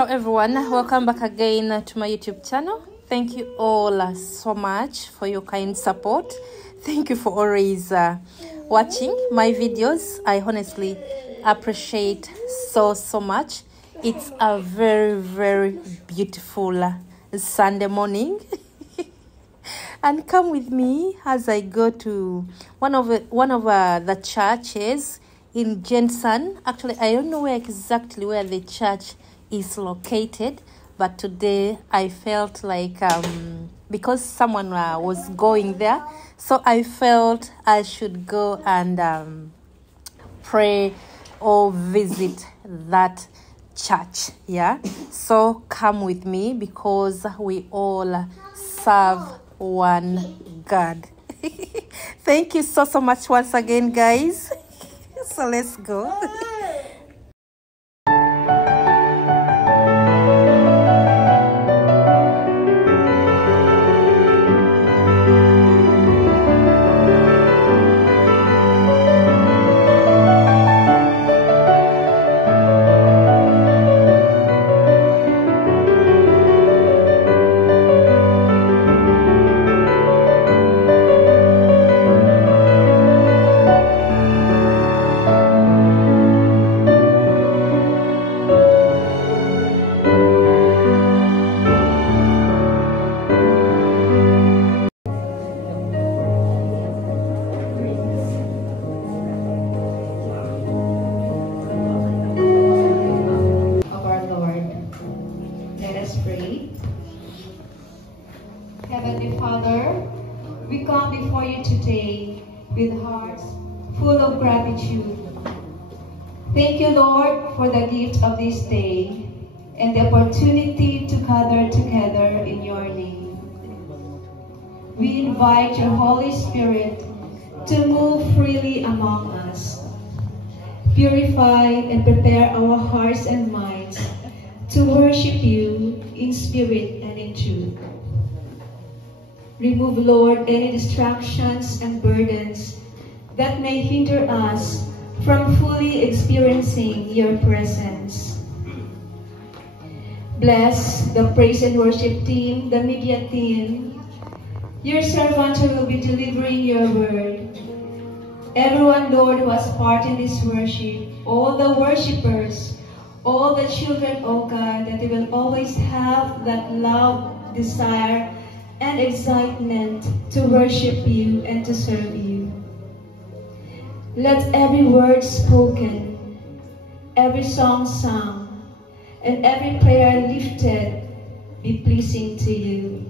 Hello everyone, welcome back again to my YouTube channel. Thank you all so much for your kind support. Thank you for always watching my videos. I honestly appreciate so much. It's a very beautiful Sunday morning. And come with me as I go to one of the churches in Jensen. Actually, I don't know exactly where the church is located, but today I felt like because someone was going there, so I felt I should go and pray or visit that church. Yeah, so come with me because we all serve one God. Thank you so much once again, guys. So let's go. Heavenly Father, we come before you today with hearts full of gratitude. Thank you, Lord, for the gift of this day and the opportunity to gather together in your name. We invite your Holy Spirit to move freely among us. Purify and prepare our hearts and minds to worship you in spirit and in truth. Remove, Lord, any distractions and burdens that may hinder us from fully experiencing your presence. Bless the praise and worship team, the media team, your servant who will be delivering your word. Everyone, Lord, who has part in this worship, all the worshipers, all the children, oh God, that they will always have that love, desire, and excitement to worship you and to serve you. Let every word spoken, every song sung, and every prayer lifted be pleasing to you.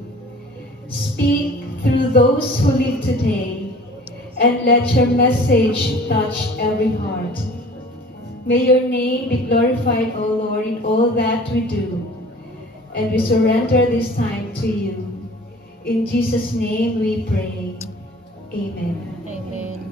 Speak through those who live today, and let your message touch every heart. May your name be glorified, O Lord, in all that we do, and we surrender this time to you. In Jesus' name we pray. Amen. Amen.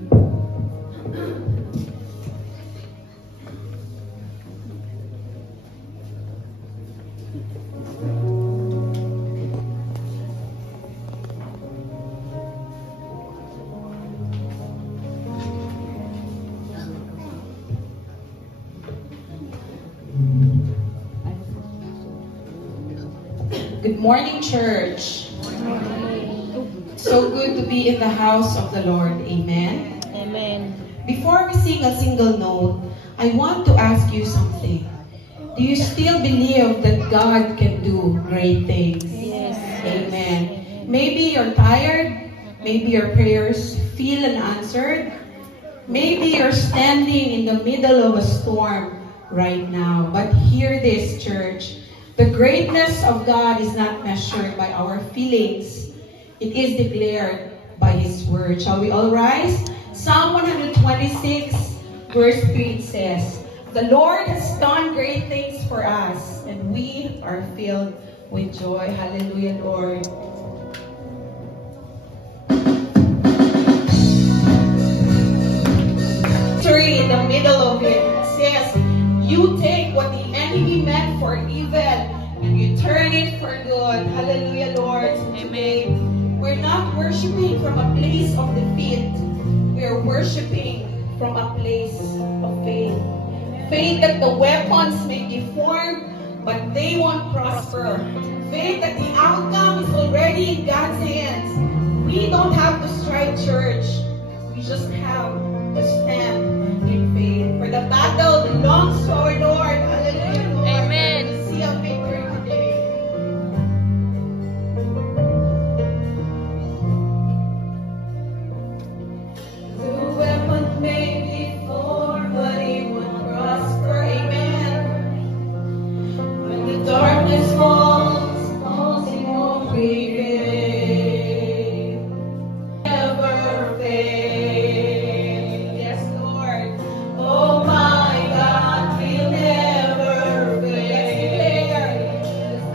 Good morning, church. So good to be in the house of the Lord. Amen. Amen. Before we sing a single note, I want to ask you something. Do you still believe that God can do great things? Yes. Amen. Maybe you're tired. Maybe your prayers feel unanswered. Maybe you're standing in the middle of a storm right now. But hear this, church. The greatness of God is not measured by our feelings. It is declared by His word. Shall we all rise? Psalm 126 verse 3 says, "The Lord has done great things for us, and we are filled with joy." Hallelujah, Lord. Victory in the middle of it says, you take what the enemy meant for evil and you turn it for good. Hallelujah, Lord. Amen. We're not worshiping from a place of defeat. We are worshiping from a place of faith. Faith that the weapons may be formed, but they everyone prosper. Faith that the outcome is already in God's hands. We don't have to strive, church. We just have to stand in faith. For the battle belongs to our Lord. Hallelujah, Lord. Amen. Let's see a victory today. The weapon may be formed, but it won't prosper. Amen. When the darkness falls, it won't prevail. Never fail. Yes, Lord. Oh my God, we'll never fail.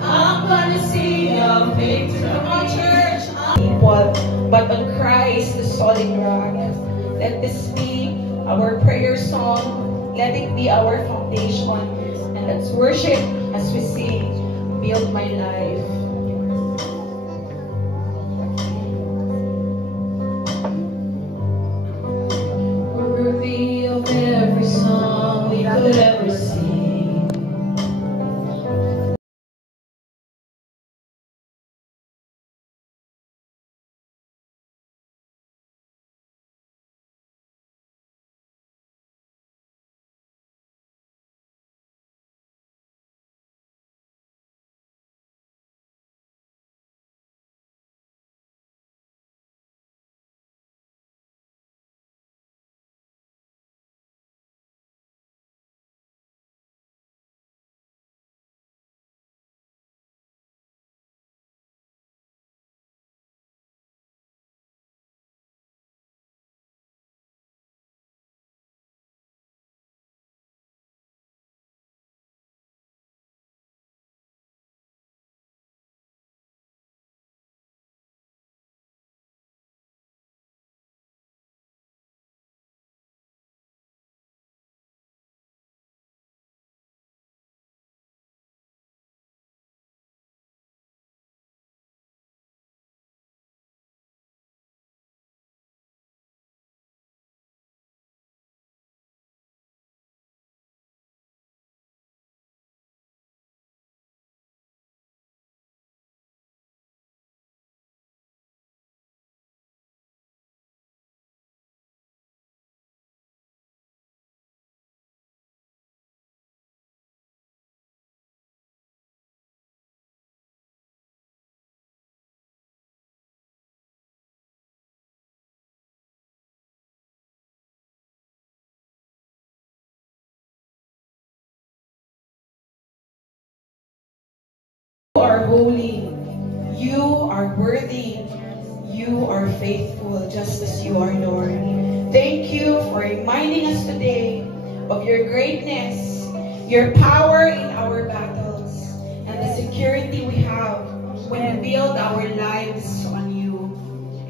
I'm gonna see a victory. Come on, church. People, but on Christ, the solid rock. Let this be our prayer song. Let it be our foundation. And let's worship as we sing, Build My Life. Worthy of every song we could ever sing. You are holy, you are worthy, you are faithful, just as you are, Lord. Thank you for reminding us today of your greatness, your power in our battles, and the security we have when we build our lives on you.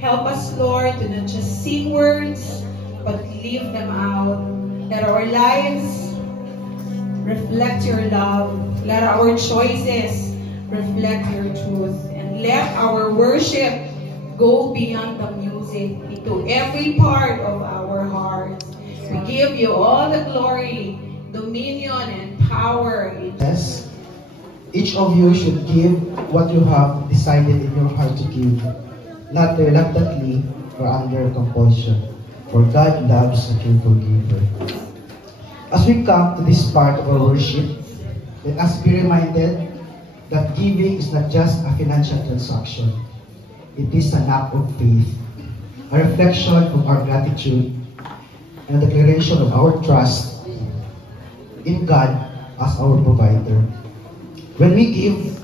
Help us, Lord, to not just sing words, but live them out. Let our lives reflect your love. Let our choices reflect your truth, and let our worship go beyond the music into every part of our hearts. We give you all the glory, dominion, and power. Yes, each of you should give what you have decided in your heart to give, not reluctantly or under compulsion, for God loves a cheerful giver. As we come to this part of our worship, let us be reminded that giving is not just a financial transaction. It is an act of faith, a reflection of our gratitude, and a declaration of our trust in God as our provider. When we give,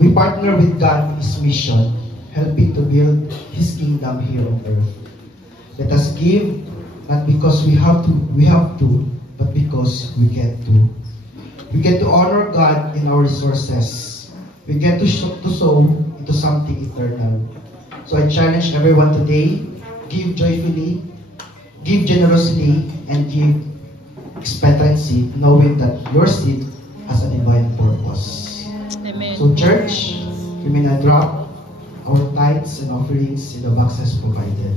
we partner with God in His mission, helping to build His kingdom here on earth. Let us give not because we have to, but because we get to. We get to honor God in our resources. We get to sow into something eternal. So I challenge everyone today, give joyfully, give generously, and give expectancy, knowing that your seed has a divine purpose. Amen. So church, we may not drop our tithes and offerings in the boxes provided.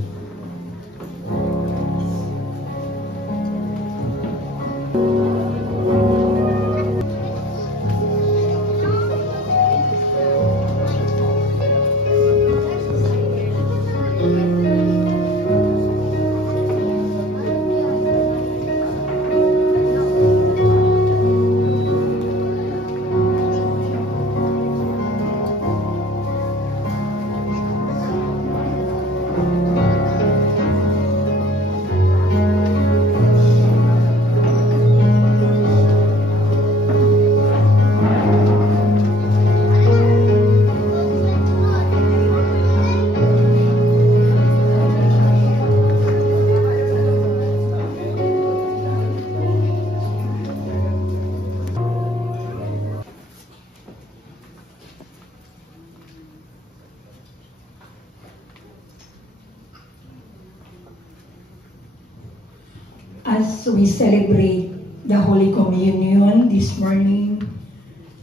as we celebrate the Holy Communion this morning,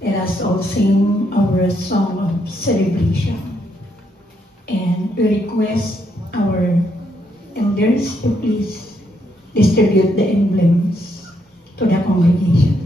let us all sing our song of celebration. And we request our elders to please distribute the emblems to the congregation.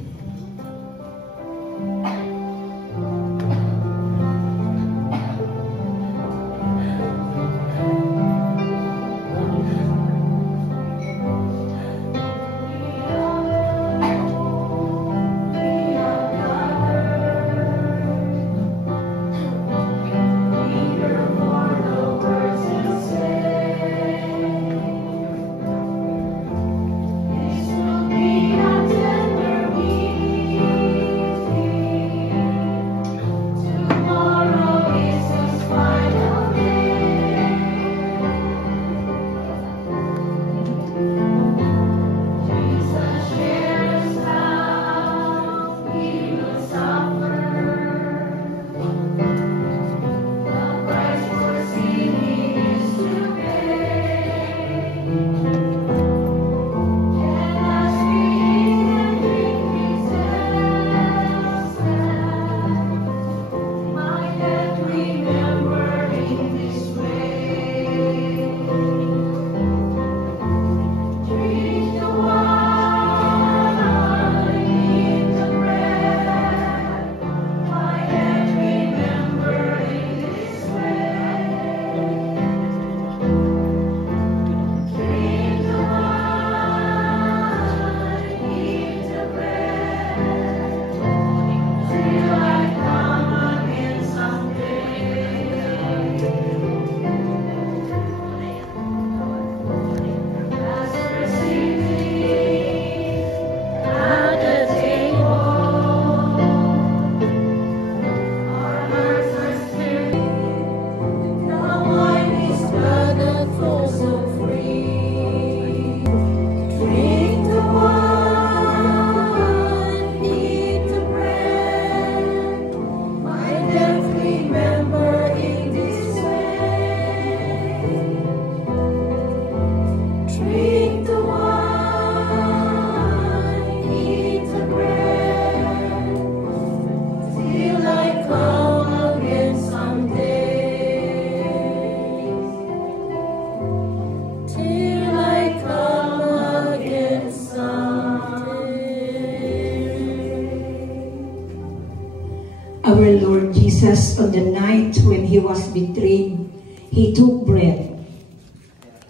Our Lord Jesus, on the night when he was betrayed, he took bread,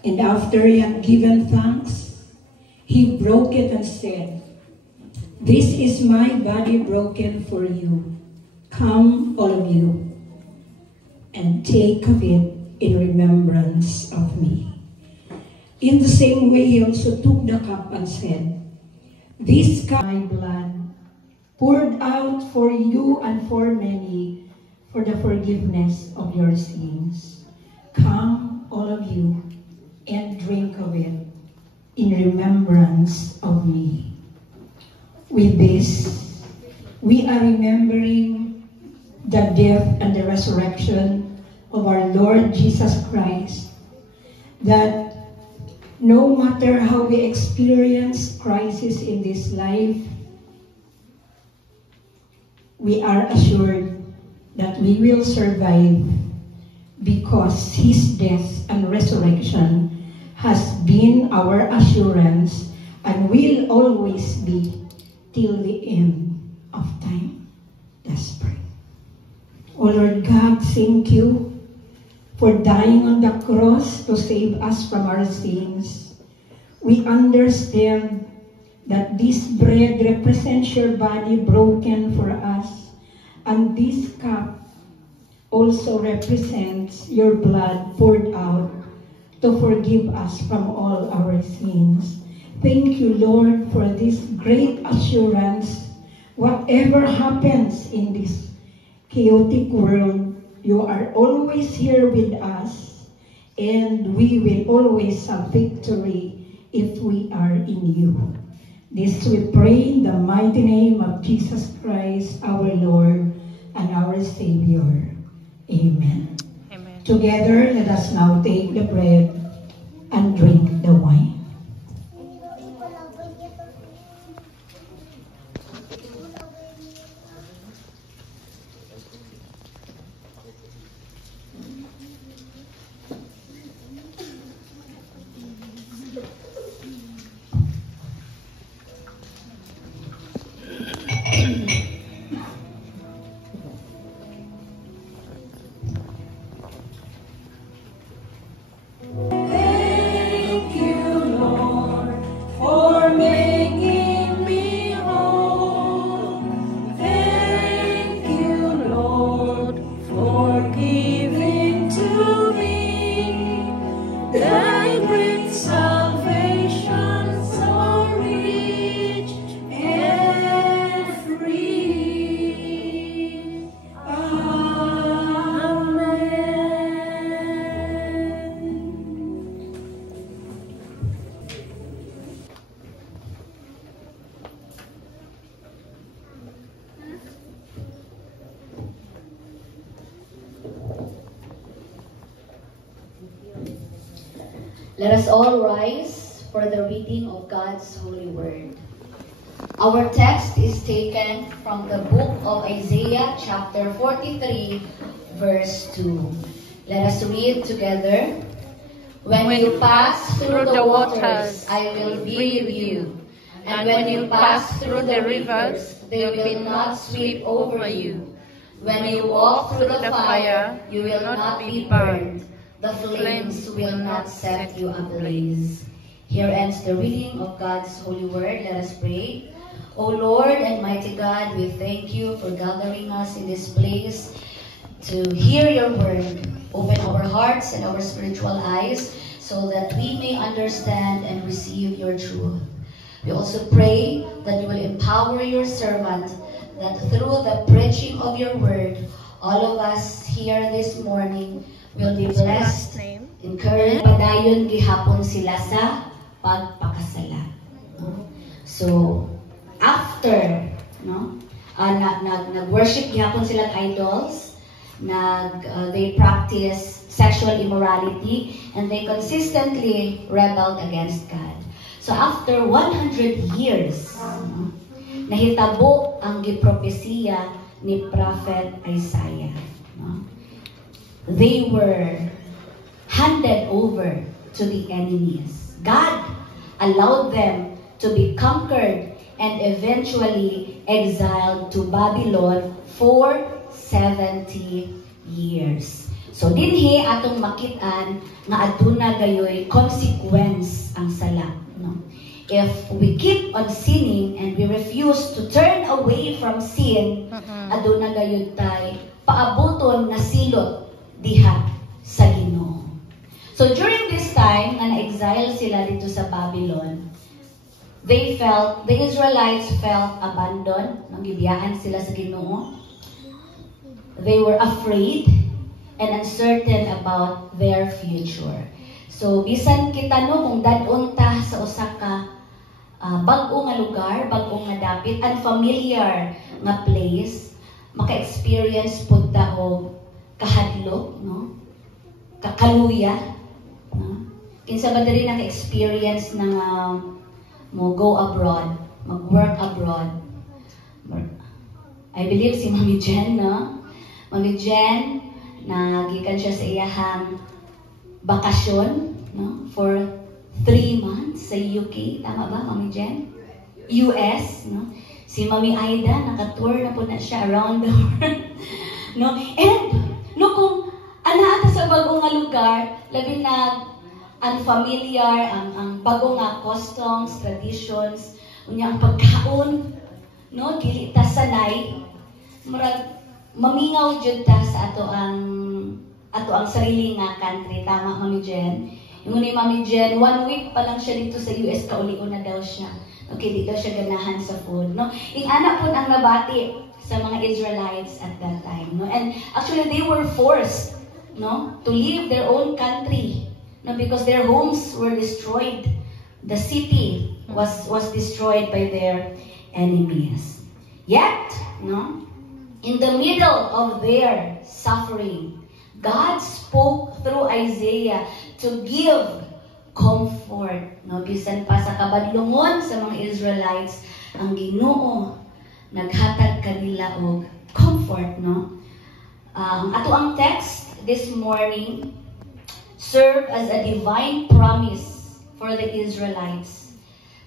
and after he had given thanks, he broke it and said, "This is my body broken for you. Come, all of you, and take of it in remembrance of me." In the same way, he also took the cup and said, "This cup is my blood, poured out for you and for many, for the forgiveness of your sins. Come, all of you, and drink of it in remembrance of me." With this, we are remembering the death and the resurrection of our Lord Jesus Christ, that no matter how we experience crisis in this life, we are assured that we will survive because his death and resurrection has been our assurance and will always be till the end of time. Let's pray. O Lord God, thank you for dying on the cross to save us from our sins. We understand that this bread represents your body broken for us, and this cup also represents your blood poured out to forgive us from all our sins. Thank you, Lord, for this great assurance. Whatever happens in this chaotic world, you are always here with us, and we will always have victory if we are in you. This we pray in the mighty name of Jesus Christ, our Lord and our Savior. Amen. Amen. Together, let us now take the bread and drink the wine. Let us all rise for the reading of God's holy word. Our text is taken from the book of Isaiah, chapter 43, verse 2. Let us read together. When you pass through the waters, I will be with you. And when you pass through the rivers, they will not sweep over you. When you walk through the fire, you will not be burned. The flames will not set you ablaze. Here ends the reading of God's holy word. Let us pray. O Lord and mighty God, we thank you for gathering us in this place to hear your word. Open our hearts and our spiritual eyes so that we may understand and receive your truth. We also pray that you will empower your servant, that through the preaching of your word, all of us here this morning will be blessed, encouraged. Padayon gihapon sila sa pagpakasala. So, after, nag-worship gihapon sila idols, they practice sexual immorality, and they consistently rebelled against God. So, after 100 years, nahitabo ang gipropesiya ni Prophet Isaiah. They were handed over to the enemies. God allowed them to be conquered and eventually exiled to Babylon for 70 years. So dinhi atong makitaan nga aduna gayoy consequence ang sala. If we keep on sinning and we refuse to turn away from sin, aduna gayud tay paabuton na silot diha sa Ginoo. So during this time, na na-exile sila dito sa Babylon, the Israelites felt abandoned, nang gibiyaan sila sa Ginoo. They were afraid and uncertain about their future. So bisan kita kung dadon ta sa usa ka bag-o nga lugar, bag-o nga dapit, unfamiliar nga place, maka-experience pud ta og kahadlok, kakaluya, kinsa ba diri naka-experience ng mo go abroad, mag-work abroad. I believe si Mami Jen, Mami Jen, nagikan siya sa iyahang bakasyon, for 3 months sa UK, tama ba, Mami Jen? US, Si Mami Aida, naka-tour na po na siya around the world, And kung anaata sa bagong nga lugar, labi na unfamiliar, ang bagong nga customs, traditions, unya ang pagkaon, dili ta sanay, murag mamingaw jud ta sa ato ang sarili nga country, tama Mami Jen? Yung ni Mami Jen, 1 week pa lang siya dito sa US, kauli-o na daw siya. Okay, di daw siya ganahan sa food, Yung anak po ang nabati sa mga Israelites at that time, And actually, they were forced, to leave their own country, because their homes were destroyed. The city was destroyed by their enemies. Yet, in the middle of their suffering, God spoke through Isaiah to give comfort. Bisan pa sa kabadlungon sa mga Israelites, ang Ginoo naghatag kanila og comfort, ato ang text this morning serve as a divine promise for the Israelites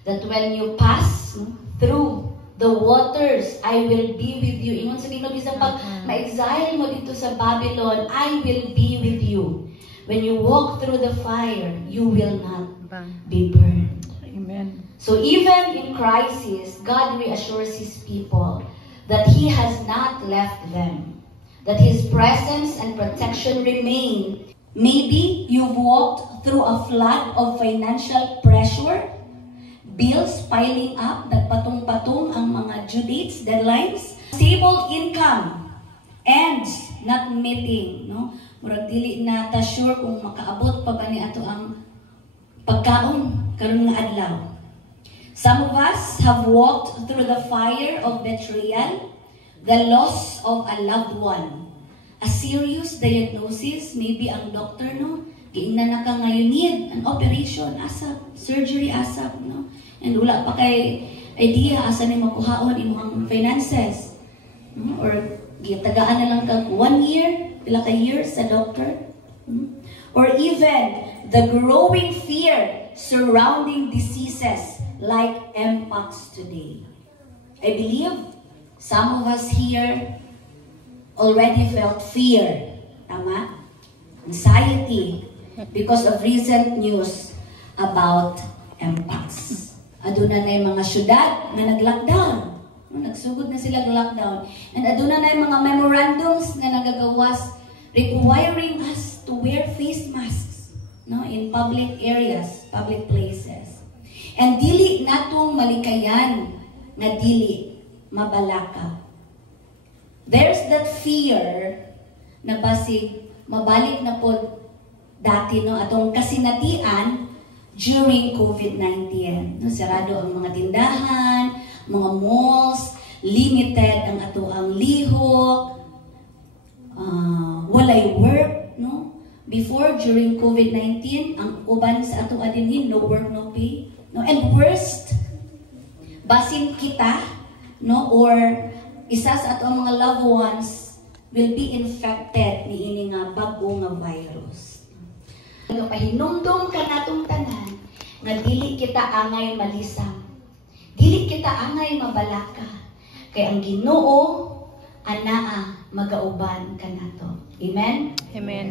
that when you pass through the waters, I will be with you. Ingon sa Ginoo bisan pag ma-exile mo dito sa Babylon, I will be with you. When you walk through the fire, you will not be burned. Amen. So even in crisis, God reassures His people that He has not left them, that His presence and protection remain. Maybe you've walked through a flood of financial pressure, bills piling up, nagpatong-patong ang mga due dates, deadlines, stable income, ends not meeting, Murag dili na ta sure kung makaabot pa ba ni ato ang pagkaon karon nga adlaw. Some of us have walked through the fire of betrayal, the loss of a loved one, a serious diagnosis, maybe ang doctor giingnan na ka nga you need an operation asap, surgery asap, no? And wala pa kay idea asa ni makuhaon imong finances, no? Or gitagaan na lang kag 1 year, pila ka years sa doctor, or even the growing fear surrounding diseases like Mpox today. I believe some of us here already felt fear, tama? Anxiety because of recent news about Mpox. Aduna na yung mga syudad na nag-lockdown. Nagsugod na sila ng-lockdown. And aduna na yung mga memorandums na nagagawas requiring us to wear face masks, no, in public areas, public places. And dili natong malikayan na dili mabalaka. There's that fear na basig mabalik na po dati, no, atong kasinatian during COVID-19. No, sarado ang mga tindahan, mga malls, limited ang atoang lihok, walay work, no? Before, during COVID-19, ang uban sa ato adinhin, no work, no pay. No? And worst, basin kita, no, or isa sa ato mga loved ones will be infected ni ini nga bago nga virus. Pahinumdum ka natong tanan nga dili kita angay malisang, dili kita angay mabalaka, kay ang Ginoo anaa magauban kanato. Amen? Amen.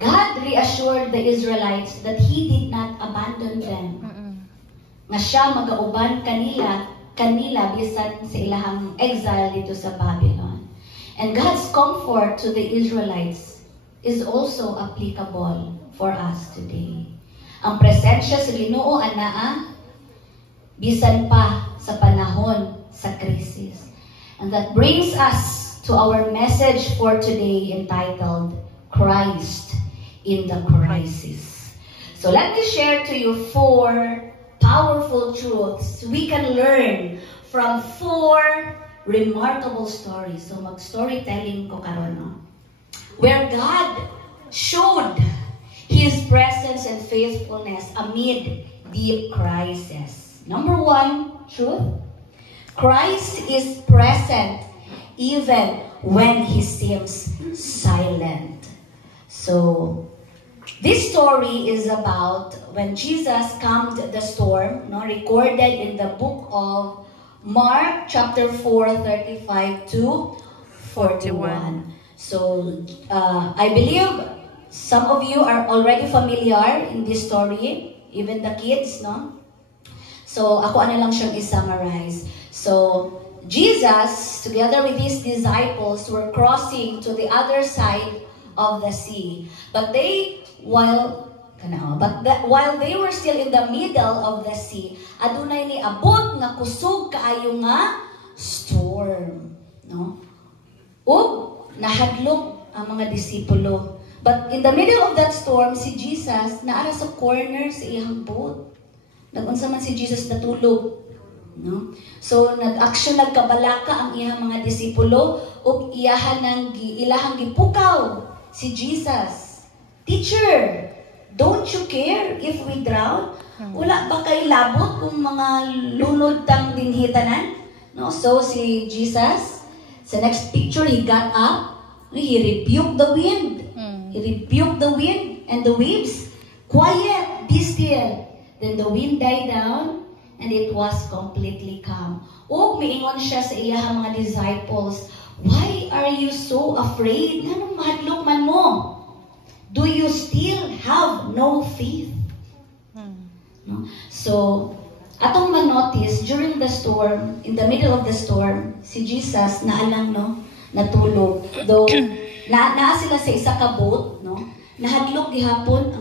God reassured the Israelites that He did not abandon them. Nga siya magauban kanila bisan sa ilahang exile dito sa Babylon. And God's comfort to the Israelites is also applicable for us today. Ang presensya sa Ginoo anaa bisan pa sa panahon sa krisis. And that brings us to our message for today entitled Christ in the Crisis. So let me share to you 4 powerful truths we can learn from 4 remarkable stories. So mag-storytelling ko karon, no? Where God showed His presence and faithfulness amid deep crisis. Number 1 truth, Christ is present even when He seems silent. So this story is about when Jesus calmed the storm, no, recorded in the book of Mark chapter 4, 35 to 41. So I believe some of you are already familiar in this story, even the kids, no? So ako ano lang siyang i-summarize. So Jesus, together with His disciples, were crossing to the other side of the sea. But while they were still in the middle of the sea, adunay ni abot nga kusog kaayo nga storm, no? Ug nahadlok ang mga disipulo. But in the middle of that storm, si Jesus naara sa corner sa iyang boat. Nagunsa man si Jesus natulog, no? So nagkabalaka ang iyang mga disipulo ug ilahang gipukaw si Jesus. Teacher, don't you care if we drown? Wala ba kay labot kung mga lunod tang dinhitanan? No? So si Jesus, sa next picture, he got up, he rebuked the wind. He rebuked the wind and the waves. Quiet, be still. Then the wind died down and it was completely calm. O miingon siya sa iyang mga disciples, why are you so afraid? Anong mahadlok man mo? Do you still have no faith? No? So, atong man-notice, during the storm, in the middle of the storm, si Jesus naalang, no, natulog. Though, naa sila sa isa ka boat, no? Nahadlok gihapon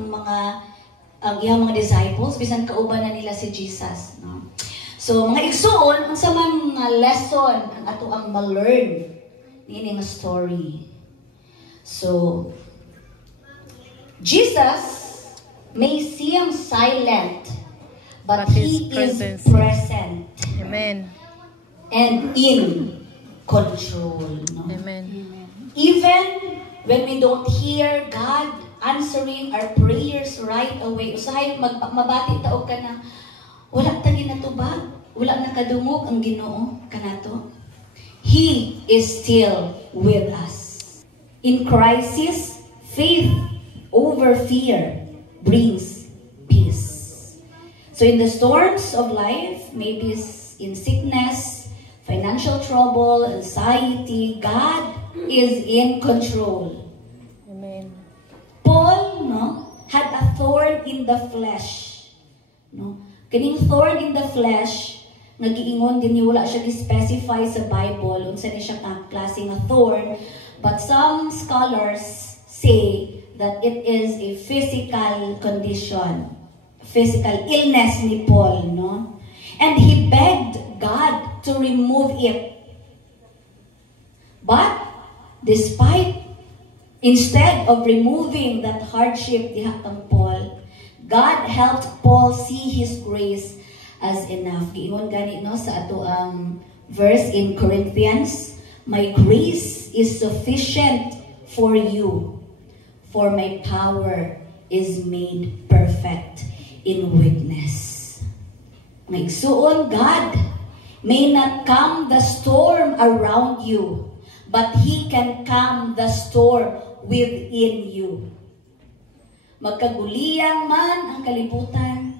ang iyang mga disciples, bisan kauban na nila si Jesus, no? So, mga igsuon, unsa man nga lesson ang ato ang ma-learn niini nga story. So, Jesus may seem silent, but He is present. Amen. And in control. No? Amen. Even when we don't hear God answering our prayers right away. Usahay mabati taog ka na wala ta ginatubag, wala nakadungog ang Ginoo kanato. He is still with us. In crisis, faith over fear brings peace. So in the storms of life, maybe in sickness, financial trouble, anxiety, God is in control. Amen. Paul, had a thorn in the flesh. Kaning thorn in the flesh, nagiingon din wala siya gi-specify sa Bible unsa ni siya klaseng a thorn, but some scholars say that it is a physical condition, physical illness ni Paul, and he begged God to remove it. But instead of removing that hardship diha kang Paul, God helped Paul see His grace as enough. Giingon gani sa ato verse in Corinthians, my grace is sufficient for you, for my power is made perfect in weakness. Maigsuon, God may not calm the storm around you, but He can calm the storm within you. Magkaguliyang man ang kalibutan,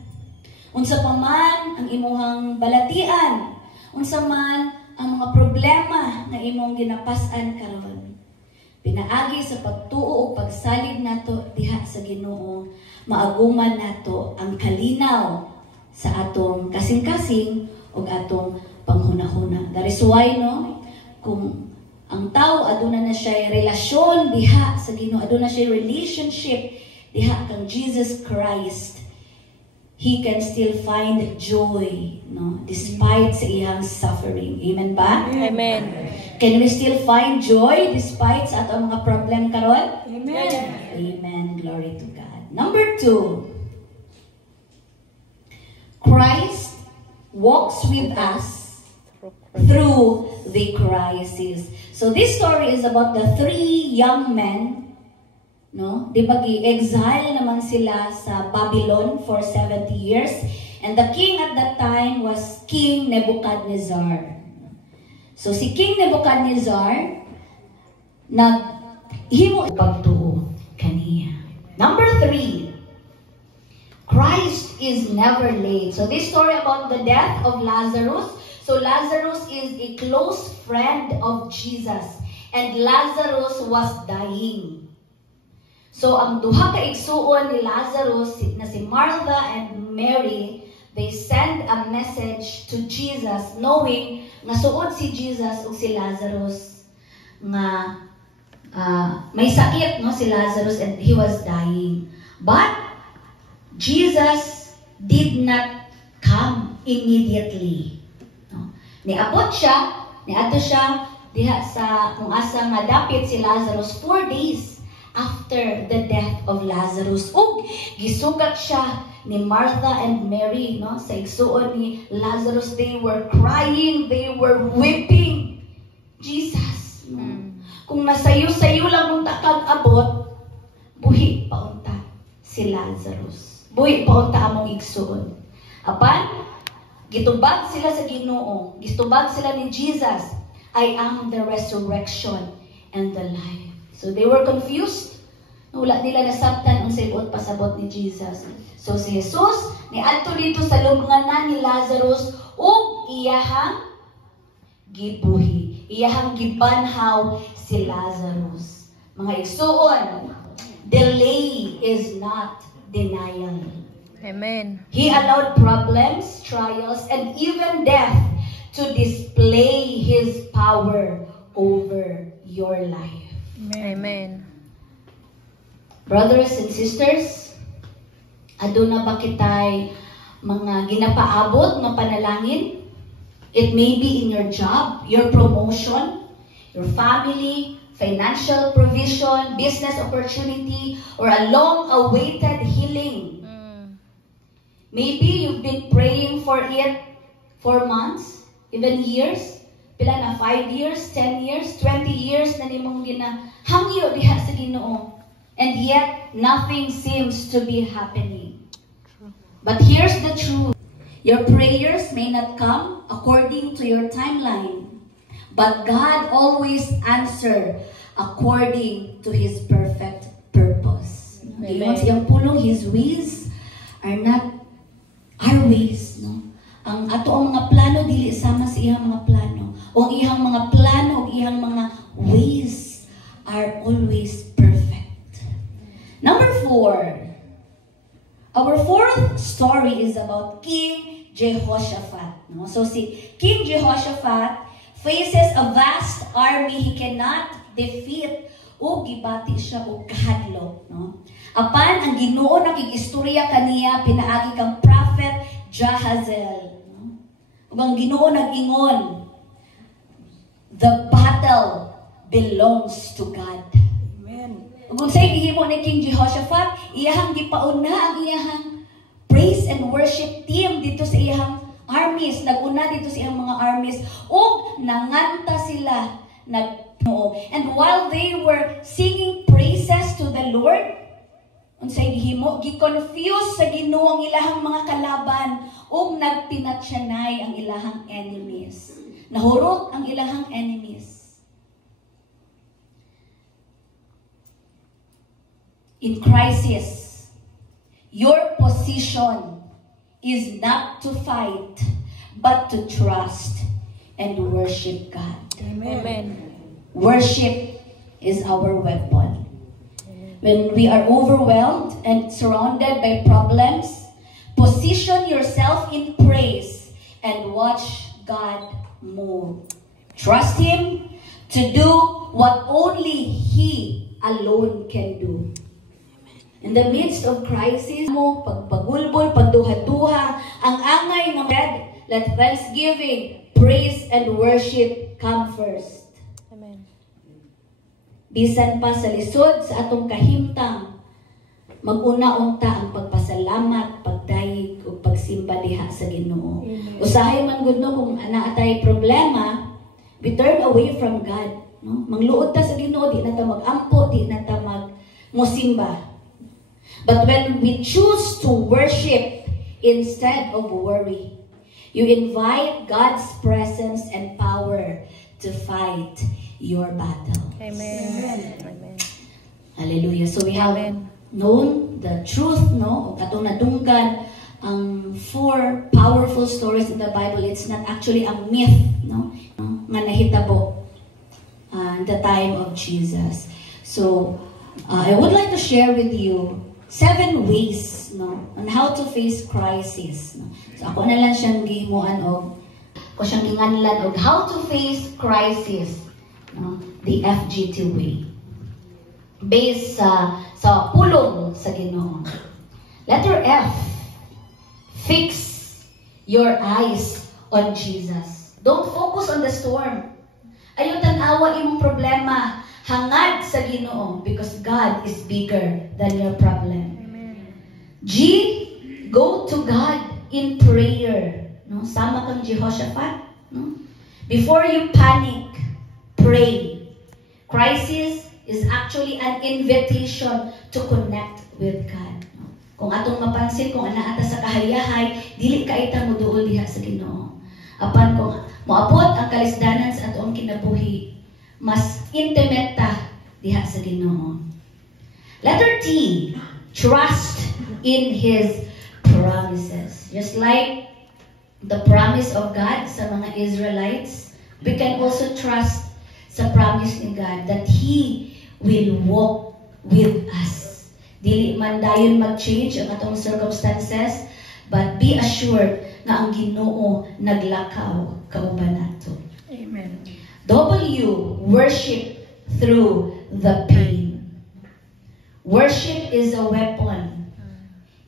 unsa pa man ang imuhang balatian, unsa man ang mga problema na imong ginapasan karon, pinaagi sa pagtuo o pagsalig nato diha sa Ginoo, maaguman nato ang kalinaw sa atong kasing-kasing o atong panghunahuna. That is why, kung ang tao aduna na siya relasyon diha sa Ginoo, aduna siya relationship diha kang Jesus Christ, he can still find joy, despite sa iyang suffering. Amen ba? Amen. Can we still find joy despite sa atong mga problem karon? Amen. Amen. Glory to God. Number 2, Christ walks with us through the crisis. So this story is about the 3 young men, di ba gi-exile naman sila sa Babylon for 70 years, and the king at that time was King Nebuchadnezzar. So si King Nebuchadnezzar naghimo pagtuo kaniya. Number 3, Christ is never late. So this story about the death of Lazarus. So Lazarus is a close friend of Jesus, and Lazarus was dying. So ang duha ka igsuon ni Lazarus na si Martha and Mary, they send a message to Jesus knowing nga suod si Jesus ug si Lazarus nga may sakit si Lazarus and he was dying. But Jesus did not come immediately. Niabot siya, niadto siya diha sa kung asa nga dapit si Lazarus 4 days after the death of Lazarus. Ug gisugat siya ni Martha and Mary, sa igsuon ni Lazarus. They were crying, they were weeping. Jesus, kung nasayo-sayo lang mong takag abot, buhi paunta si Lazarus. Buhi paunta among igsuon. Apan, gitubag sila sa Ginoo, gitubag sila ni Jesus, I am the resurrection and the life. So they were confused. Wala nila nasabtan ang sibot pasabot ni Jesus. So si Jesus niadto dito sa lubnganan ni Lazarus ug iyahang gibuhi. Iyahang gibanhaw si Lazarus. Mga igsuon, delay is not denial. Amen. He allowed problems, trials, and even death to display His power over your life. Amen. Brothers and sisters, aduna ba kitay mga ginapaabot nga panalangin? It may be in your job, your promotion, your family, financial provision, business opportunity, or a long-awaited healing. Maybe you've been praying for it for months, even years, Pila na 5 years, 10 years, 20 years na nimong ginahangyo diha sa Ginoo. And yet nothing seems to be happening. But here's the truth. Your prayers may not come according to your timeline, but God always answers according to His perfect purpose. Amen. Siyang pulong, His ways are not our ways. No? Ang ato ang mga plano, dili sama sa iyang mga plano. O ang iyang mga plano, o iyang mga ways are always perfect. Number 4. Our fourth story is about King Jehoshaphat. No? So si King Jehoshaphat faces a vast army he cannot defeat o gibati siya o kahadlok. No? Apan ang Ginoo nakikistorya kaniya pinaagi kang prophet Jahaziel. No? Ug ang Ginoo nag-ingon, the battle belongs to God. Kung sa'y gihimo ni King Jehoshaphat, iyahang gipauna ang iyahang praise and worship team dito sa iyahang armies. Naguna dito sa iyang mga armies. O nanganta sila. And while they were singing praises to the Lord, kung sa'y gihimo, gi-confuse sa Ginoo ang ilahang mga kalaban o nagpinatsyanay ang ilahang enemies. Nahurot ang ilahang enemies. In crisis, your position is not to fight, but to trust and worship God. Amen. Worship is our weapon. When we are overwhelmed and surrounded by problems, position yourself in praise and watch God move. Trust Him to do what only He alone can do. In the midst of crisis mo, pagpagulbol, pagduha-duha, ang angay ng God, let thanksgiving, praise, and worship come first. Amen. Bisan pa sa lisod sa atong kahimtang, mag-una-unta ang pagpasalamat, pagdayeg, o pagsimba diha sa Ginoo. Usahay man gud no kung naatay problema, we turn away from God. No? Mangluod ta sa Ginoo, di na ta mag-ampo, di na ta musimba. But when we choose to worship instead of worry, you invite God's presence and power to fight your battle. Amen. Amen. Hallelujah. So we have known the truth, no? Atong nadunggan ang 4 powerful stories in the Bible. It's not actually a myth, no? Nga nahitabo in the time of Jesus. So I would like to share with you 7 ways, no, on how to face crisis. No? So ako na lang siyang gihimuan og ko siyang ginganlan og how to face crisis, no? The FGT way. Based sa pulong sa Ginoo. Letter F. Fix your eyes on Jesus. Don't focus on the storm. Ayaw tan-awa imong problema. Hangad sa Ginoo because God is bigger than your problem. Amen. G, go to God in prayer. No? Sama kang Jehoshaphat. No? Before you panic, pray. Crisis is actually an invitation to connect with God. No? Kung atong mapansin, kung anaata sa kahayahay, dili ka ita mo duol diha sa Ginoo. Apan kung moabot ang kalisdanan sa atong kinabuhi, mas intimate ta diha sa Ginoo. Letter T, trust in His promises. Just like the promise of God sa mga Israelites, we can also trust sa promise ni God that He will walk with us. Dili man dayon mag-change ang atong circumstances, but be assured na ang Ginoo naglakaw kauban nato. Amen. W, worship through the pain. Worship is a weapon.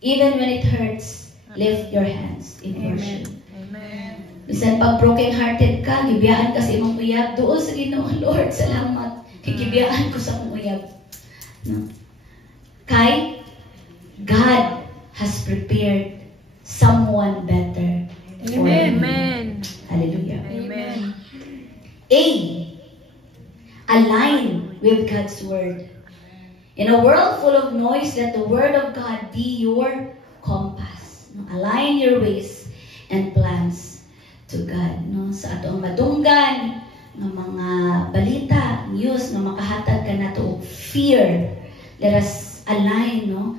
Even when it hurts, lift your hands in worship. Amen. Bisan pag broken-hearted ka, gibiyaan ka sa imong uyab, duol sa Ginoo, Lord, salamat. Gibiyaan ko sa imong uyab. No? Kay, God has prepared someone better for you. Amen. Hallelujah. Amen. A, align with God's Word. In a world full of noise, let the Word of God be your compass. No? Align your ways and plans to God. No? Sa atong madunggan ng mga balita, news, na makahatag ka na to fear, let us align, no?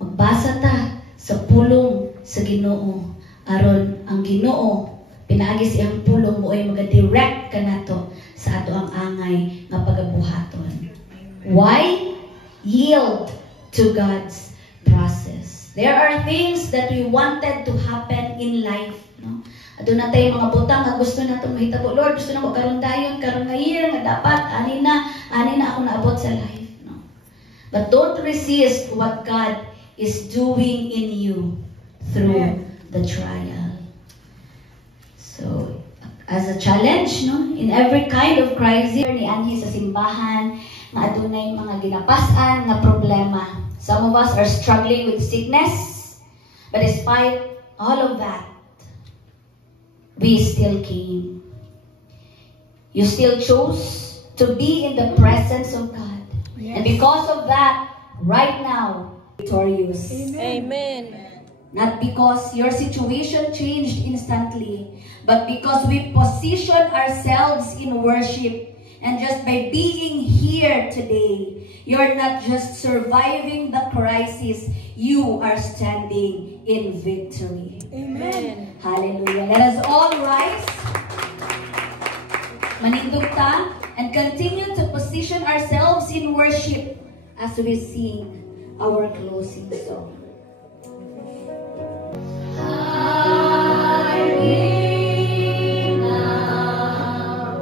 Magbasa ta sa pulong sa Ginoo aron ang Ginoo pinaagi siyang pulong mo ay maga-direct ka nato sa ato ang angay nga pagabuhaton. Why? Yield to God's process. There are things that we wanted to happen in life, no? Adto na tayo mga butang nga gusto nato mahitabo. Lord, gusto na ko karon dayon karon nga year nga dapat ani na ako naabot sa life, no? But don't resist what God is doing in you through the trial. So, as a challenge, no, in every kind of crisis, ni anhi sa simbahan, nga adunay mga ginapasan nga problema. Some of us are struggling with sickness, but despite all of that, we still came. You still chose to be in the presence of God. Yes. And because of that, right now, victorious. Amen. Not because your situation changed instantly, but because we position ourselves in worship. And just by being here today, you're not just surviving the crisis, you are standing in victory. Amen. Hallelujah. Let us all rise. Manindog ta and continue to position ourselves in worship as we sing our closing song. I will now